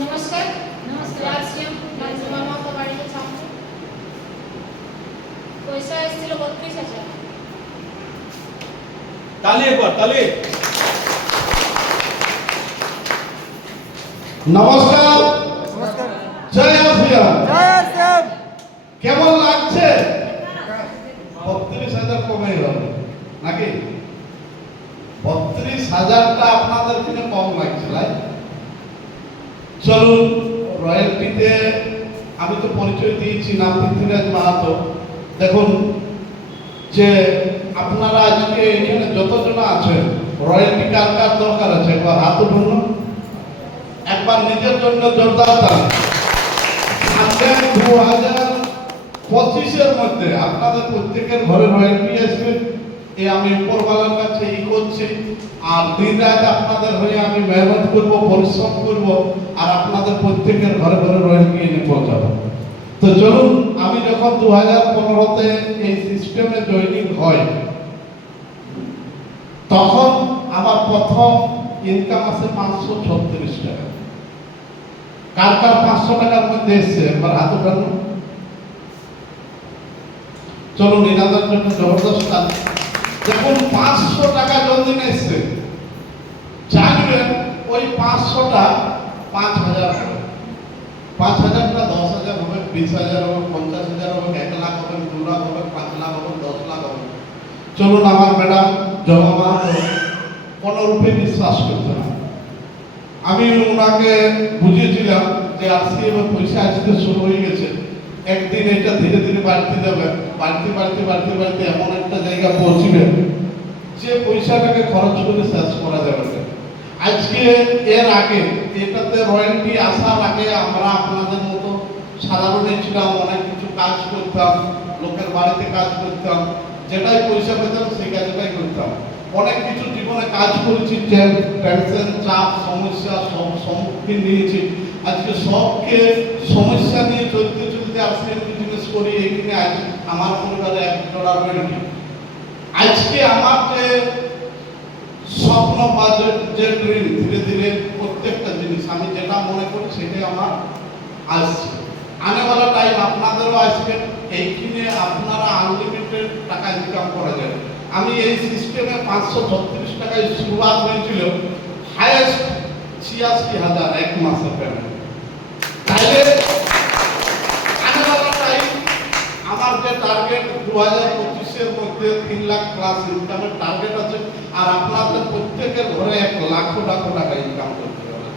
नमस्कार नमस्कार सीएम मामा तो বাড়িতে ছাত্র পয়সা এসেছিল ৩২,০০০ তালি একবার তালি। নমস্কার, জয় শ্রীরাম। কেমন লাগছে? ৩২,০০০ কমে গেল নাকি? ৩২,০০০টা আপনাদের কিনে কম লাগছে, রাইট? চলুন, রয়্যালটিতে আমি তো পরিচয় দিয়েছি, নাম পৃথ্বীরাজ মাহাতো। দেখুন যে আপনারা আজকে এখানে যতজন আছেন, রয়্যালটি কার কার দরকার আছে একবার হাত উঠুন, একবার নিজের জন্য জোরদার দান। 2025-এর মধ্যে আপনাদের প্রত্যেকের ঘরে রয়্যালটি আসবে, এই আমি উপরওয়ালার কাছে করছি। আর দিন রাত আপনাদের হয়ে আমি মেহনত করব, পরিশ্রম করব, আর আপনাদের প্রত্যেকের ঘরে ঘরে রয়্যালটি এনে পৌঁছাবো। তো চলুন, আমি যখন 2015-তে এই সিস্টেমে জয়েনিং হয়, তখন আমার প্রথম ইনকাম আছে 536 টাকা। কার কার 500 টাকার মধ্যে এসছে একবার হাত উঠানো। চলুন, এনাদের জন্য জবরদস্ত কাজ। দেখুন, 500 টাকা যতদিন এসছে, জানবেন ওই 500টা 5,000 হবে, 5,000টা 10,000 হবে, 20,000 হবে, 50,000 হবে, 1 লাখ হবে, 2 লাখ হবে, 5 লাখ হবে, 10 লাখ হবে। চলুন, আমার ম্যাডাম জমা কোনরূপে বিশ্বাস করছে না। আমি ওনাকে বুঝিয়েছিলাম যে আরসিএম পয়সা আসতে শুরু হয়ে গেছে, একদিন এটা ধীরে ধীরে বাড়তে যাবে, বাড়তে বাড়তে বাড়তে বাড়তে এমন একটা জায়গা পৌঁছবে যে পয়সাটাকে খরচ করে শেষ করা যাবে না। আজকে এর আগে এটাতে রয়্যালটি আসার আগে আমরা আপনাদের মতো সাধারণই ছিলাম, অনেক কিছু কাজ করতাম, লোকের বাড়িতে কাজ করতাম, যেটাই পয়সা পেতাম সেই কাজটাই করতাম। অনেক কিছু জীবনে কাজ করেছি, টেনশন, চাপ, সমস্যা সব সম্মুখীন নিয়েছি। আজকে সবকে সমস্যা নিয়ে চলতে চলতে আজকে বিজনেস করি। এইখানে আজ আমার পরিবারে এক জোড়া রয়্যালটি। আজকে আমার যে স্বপ্ন বা যে ড্রিম, ধীরে ধীরে প্রত্যেকটা জিনিস আমি যেটা মনে করি সেটাই আমার আসছে। আনেওয়ালা টাইম আপনাদেরও আসবে, এইখানে আপনারা আনলিমিটেড টাকা ইনকাম করা যাবে। আমি এই সিস্টেমে 536 টাকায় শুরুয়াত হয়েছিল, হাইয়েস্ট 86,000 এক মাসের পেমেন্ট। তাইলে আনেওয়ালা টাইম আমার যে টার্গেট 2025-এর মধ্যে 3 লাখ প্লাস ইনকামের টার্গেট আছে, আর আপনাদের প্রত্যেকের ঘরে 1 লাখ টাকা ইনকাম করতে হবে।